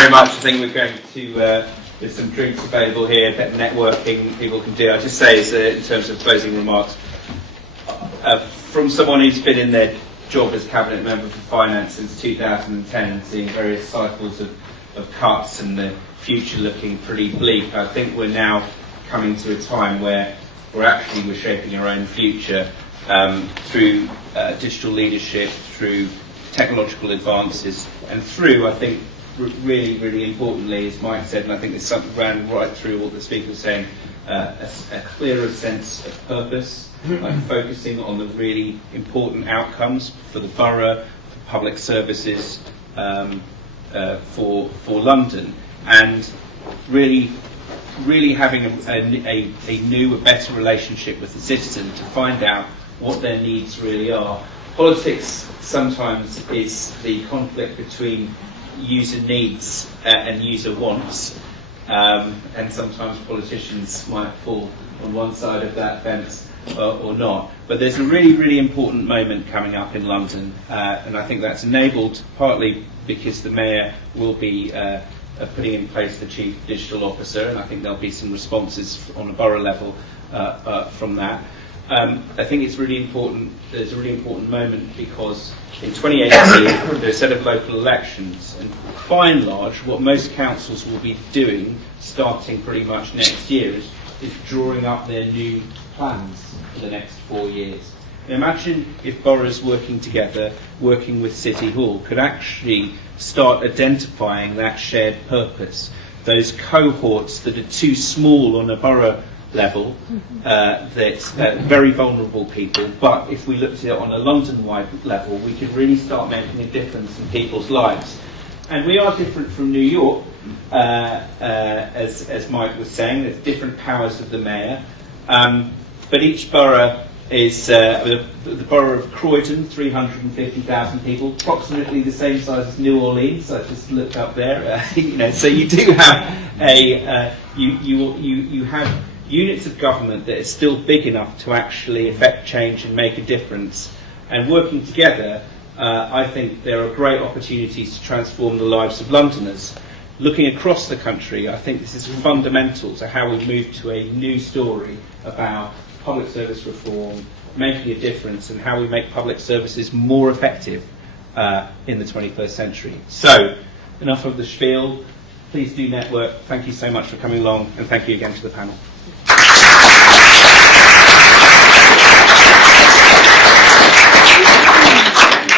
very much. I think we're going to, there's some drinks available here, bit of networking people can do. I just say, in terms of closing remarks, from someone who's been in their job as Cabinet Member for Finance since 2010 and seeing various cycles of cuts and the future looking pretty bleak, I think we're now coming to a time where we're shaping our own future through digital leadership, through technological advances, and through, I think, really, really importantly, as Mike said, and I think there's something ran right through what the speaker was saying, a clearer sense of purpose, like focusing on the really important outcomes for the borough, for public services, for London, and really having a new, a better relationship with the citizen to find out what their needs really are. Politics sometimes is the conflict between user needs and user wants, and sometimes politicians might fall on one side of that fence or not. But there's a really, really important moment coming up in London, and I think that's enabled partly because the Mayor will be putting in place the Chief Digital Officer, and I think there'll be some responses on a borough level from that. I think it's really important. There's a really important moment because in 2018 there are a set of local elections, and by and large, what most councils will be doing, starting pretty much next year, is drawing up their new plans for the next 4 years. And imagine if boroughs working together, working with City Hall, could actually start identifying that shared purpose, those cohorts that are too small on a borough level, that very vulnerable people, but if we looked at it on a London-wide level, we could really start making a difference in people's lives. And we are different from New York, as Mike was saying. There's different powers of the Mayor, but each borough is the borough of Croydon, 350,000 people, approximately the same size as New Orleans. I just looked up there. So you do have you have units of government that are still big enough to actually affect change and make a difference. And working together, I think there are great opportunities to transform the lives of Londoners. Looking across the country, I think this is fundamental to how we move to a new story about public service reform, making a difference, and how we make public services more effective in the 21st century. So, enough of the spiel. Please do network. Thank you so much for coming along, and thank you again to the panel.